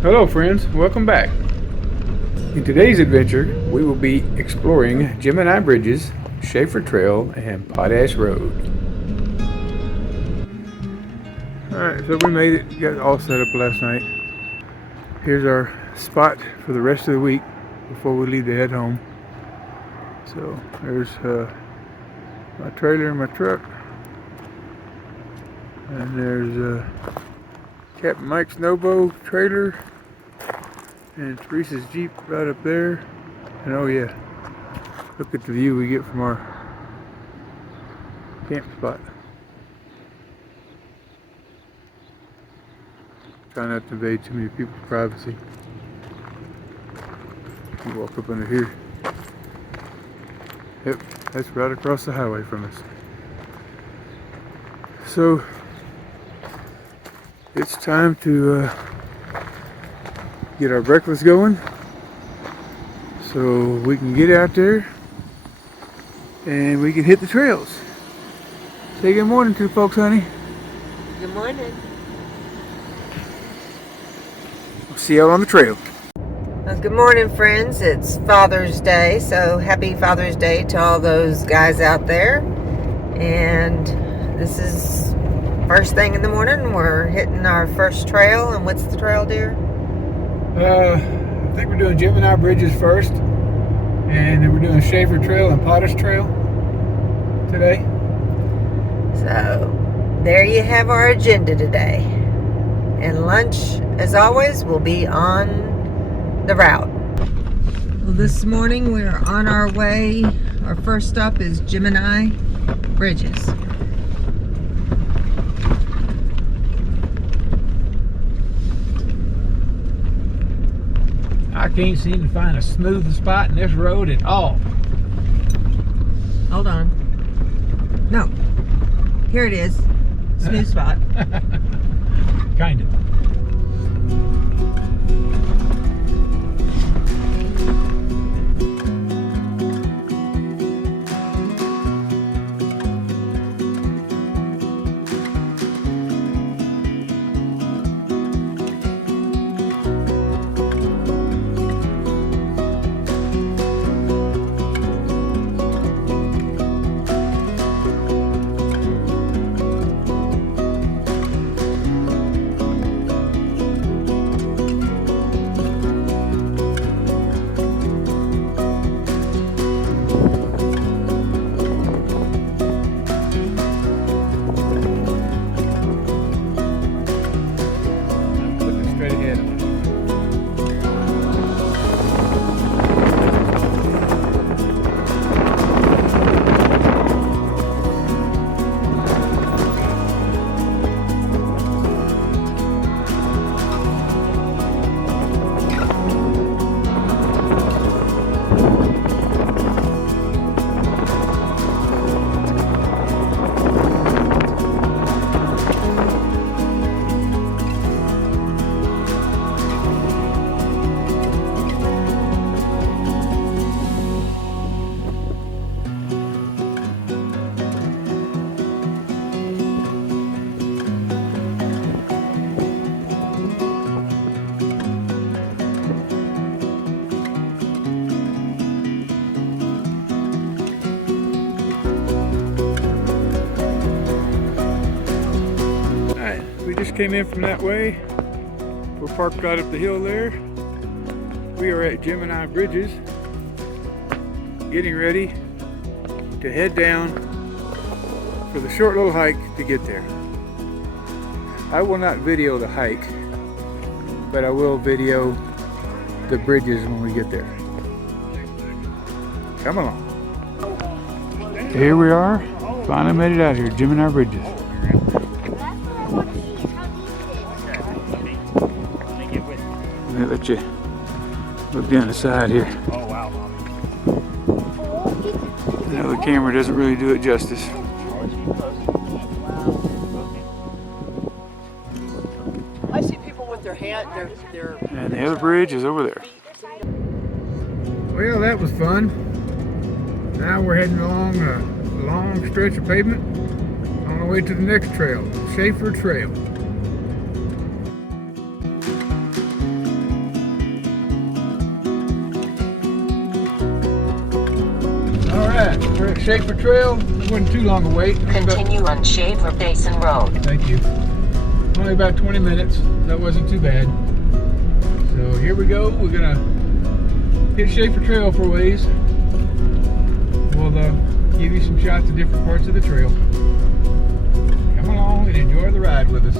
Hello friends, welcome back. In today's adventure, we will be exploring Gemini Bridges, Shafer Trail, and Potash Road. Alright, so we made it, got it all set up last night. Here's our spot for the rest of the week before we leave to head home. So there's my trailer and my truck. And there's Captain Mike's Snowbow trailer. And Teresa's Jeep right up there. And oh yeah, look at the view we get from our camp spot. Try not to invade too many people's privacy. You walk up under here. Yep, that's right across the highway from us. So it's time to get our breakfast going so we can get out there and we can hit the trails. Say good morning to the folks, honey. Good morning. We'll see y'all on the trail. Well, good morning, friends. It's Father's Day, so happy Father's Day to all those guys out there. And this is first thing in the morning. We're hitting our first trail. And what's the trail, dear? I think we're doing Gemini Bridges first, and then we're doing Shafer Trail and Potash Trail today. So there you have our agenda today. And lunch, as always, will be on the route. Well, this morning we're on our way. Our first stop is Gemini Bridges. I can't seem to find a smooth spot in this road at all. Hold on. No. Here it is. Smooth spot. Kind of. Just came in from that way. We're parked right up the hill there. We are at Gemini Bridges, getting ready to head down for the short little hike to get there. I will not video the hike, but I will video the bridges when we get there. Come along. Here we are. Finally made it out here, Gemini Bridges. Let me let you look down the side here. Oh wow. I know the camera doesn't really do it justice. I see people with their hand, their And the other bridge is over there. Well, that was fun. Now we're heading along a long stretch of pavement on our way to the next trail, Shafer Trail. We're at Shafer Trail. It wasn't too long a wait. Continue on Shafer Basin Road. Thank you. Only about 20 minutes. That wasn't too bad. So here we go. We're gonna hit Shafer Trail for a ways. We'll give you some shots of different parts of the trail. Come along and enjoy the ride with us.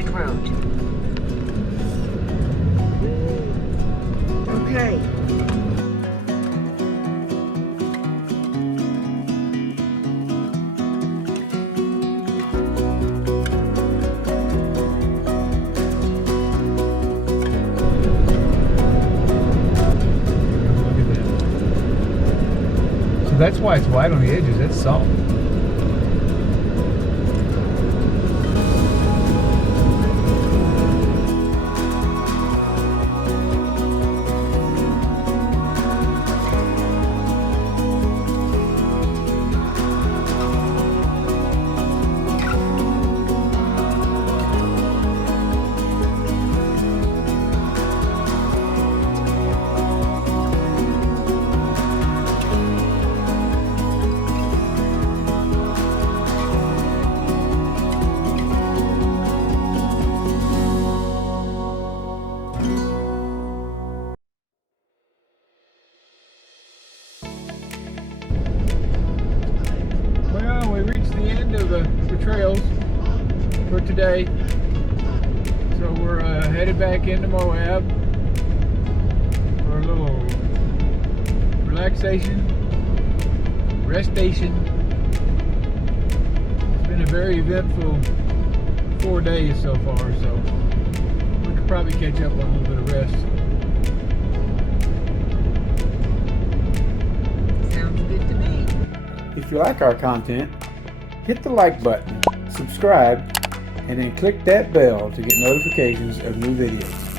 designated route. Okay. So that's why it's white on the edges. That's salt. Well, we reached the end of the trails for today. So we're headed back into Moab for a little relaxation, restation. It's been a very eventful 4 days so far, so we could probably catch up on a little bit of rest. Sounds good to me. If you like our content, hit the like button, subscribe, and then click that bell to get notifications of new videos.